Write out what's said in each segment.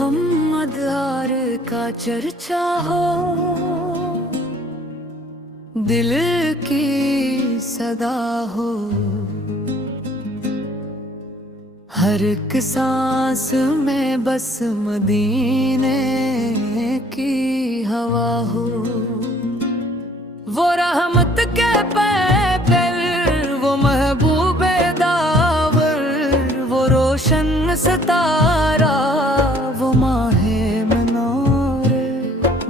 मोहम्मद यार का चर्चा हो, दिल की सदा हो, हर एक सांस में बस मदीने की हवा हो। वो रहमत के पैकर, वो महबूबे दावर, वो रोशन सितारा, वो माहे मनोर,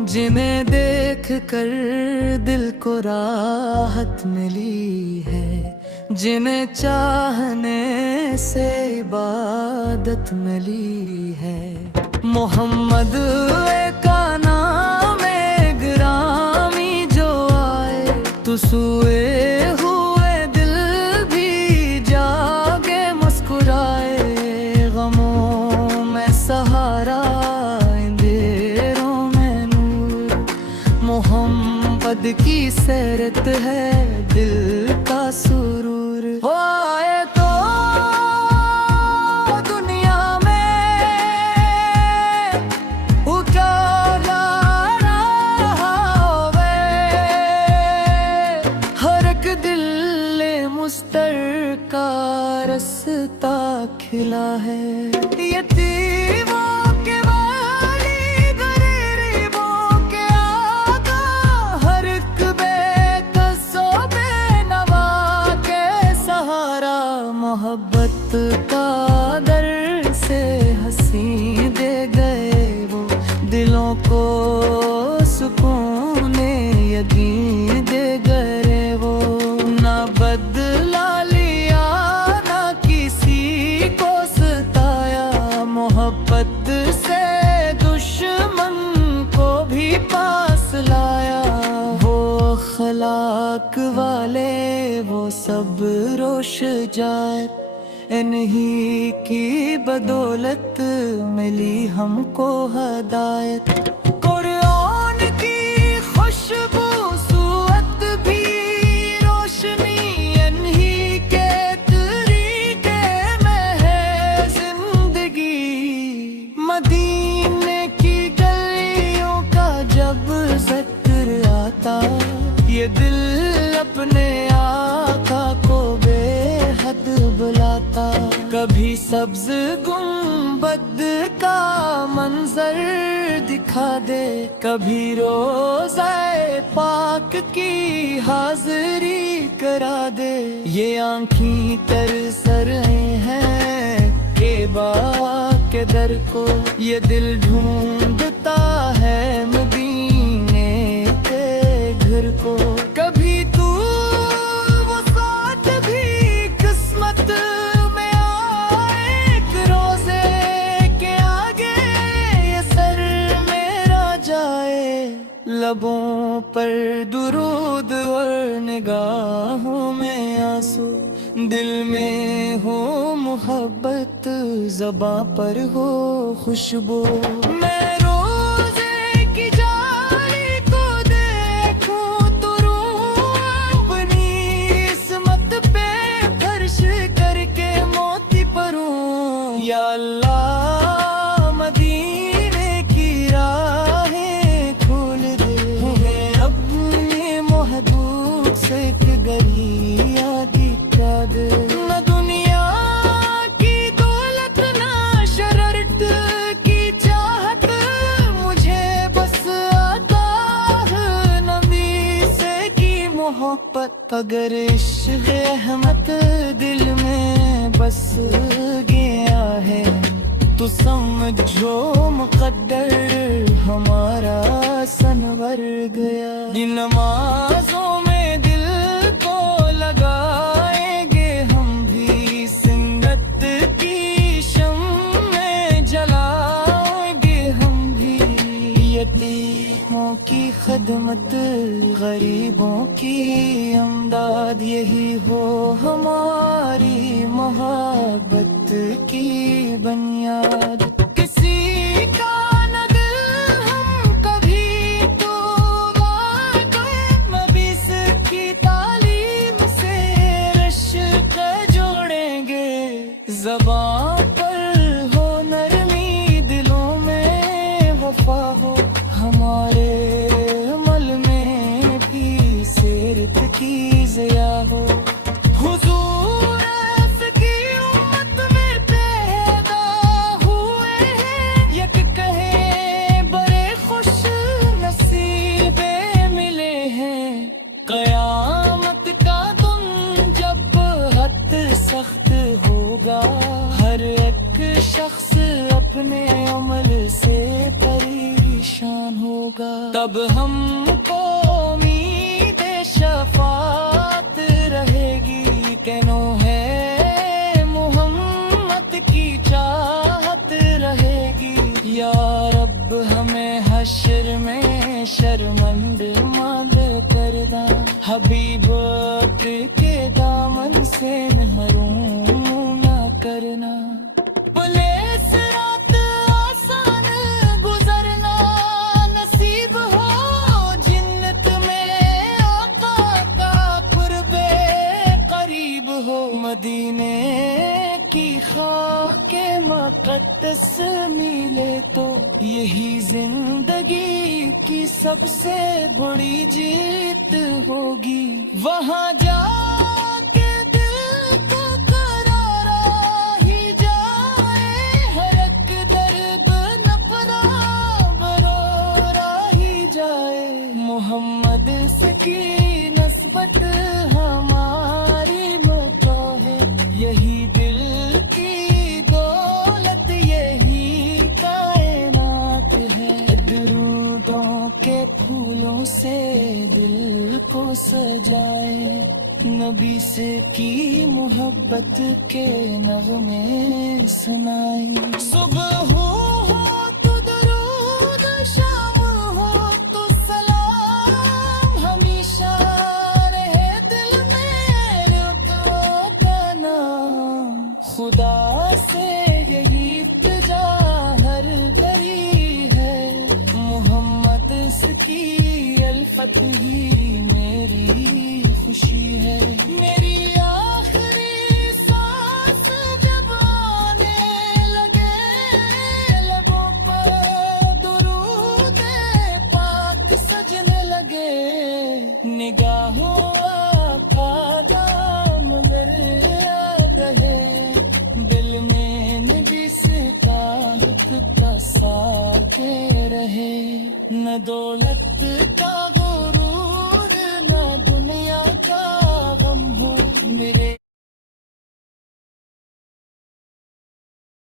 जिन्हें देख कर दिल को राहत मिली है, जिन्हें चाहने से इबादत मिली है। मोहम्मद का नाम ग्रामी जो आए, तो सोए हुए दिल भी जागे मुस्कुराए। गमों में सहारा, अंधेरों में नूर, मोहम्मद की सैरत है दिल का सुरूर। वो आए तो दुनिया में उजाला रहा होवे, हर एक दिल मुस्तर का रस्ता खिला है। यतीमों के वाली, गरीबों के आका, हर एक बेकसों बेनवा के सहारा। मोहब्बत का दर से हंसी दे गए वो, दिलों को सुकून यकीन दे गए वो। ना बदला लिया ना किसी को सताया, मोहब्बत से दुश्मन को भी पास लाया। वो अखलाक वाले, वो सब रोश जाए, इन्हीं की बदौलत मिली हमको हदायत। कुरान की खुशबू सूअत भी रोशनी, इन्हीं के तरीके में है जिंदगी। मदीने की गलियों का जब जिक्र आता, ये दिल अपने आका को बेहद बुलाता। कभी सब्ज गुंबद का मंजर दिखा दे, कभी रोज़े पाक की हाजिरी करा दे। ये आँखें तरस रहे हैं केबा के दर को, ये दिल ढूंढता है मदीने के घर को। कभी तू वो साथ भी किस्मत में आए, एक रोजे के आगे ये सर मेरा जाए। लबों पर दुरूद और निगाहों में आंसू, दिल में हो मोहब्बत, ज़बां पर हो खुशबू। मैं रोज़े की जाली को देखूं तो रूह अपनी इस्मत पे फर्श करके मोती परूं। या अल्लाह मदीने की राहें खोल दे, हमें अपने महबूब से एक गलियां दिखा दे। न दुनिया की दौलत, ना शरारत की चाहत, मुझे बस आता है नबी से की मोहब्बत। अगर इश्क़ अहमद दिल में बस गया है, तो समझो मुक़द्दर हमारा सनवर गया। जिन नमाज़ों में दिल को लगाएंगे हम भी, सिंगत की शम्में जलाएंगे हम भी। यतीमों की खदमत, गरीबों की अमदाद, यही हो हमारी मोहब्बत की बुनियाद। किसी का न दिल हम कभी तो वाक़ई नबी की तालीम से रिश्ते जोड़ेंगे। ज़बां पर हो नरमी, दिलों में تب ہم کو امید شفاعت رہے گی، کینو ہے محمد کی چاہت رہے گی۔ یا رب ہمیں حشر میں شرمند مند کردہ، حبیب کے دامن سے محروم نہ کرنا۔ بلے صراط آسان گزرنا نصیب ہو، جنت میں آقا کا قرب قریب ہو۔ مدینے کی خاک مقدس ملے تو یہی زندگی کی سب سے بڑی جیت ہوگی۔ وہاں جا کے دل کو قرار ہی جائے، ہر ایک درد نپنا برورا ہی جائے۔ محمد سے کی نسبت ہماری متو ہے، یہی دل کی دولت یہی کائنات ہے۔ درودوں کے پھولوں سے دل کو سجائے، نبی سے کی محبت کے نغمے سنائیں۔ صبح ہو تو درود، شام ہو تو سلام، ہمیشہ رہے دل میں رتبوں کا نام۔ خدا سے یہی التجا ہر گھڑی ہے، محمد سے کی الفت ہی میری خوشی ہے۔ میری آخری سانس جب آنے لگے، لبوں پر درود پاک سجنے لگے، نگاہوں آقا دام دریا رہے، دل میں نبی سے کا ساتھ رہے، نہ دولت کا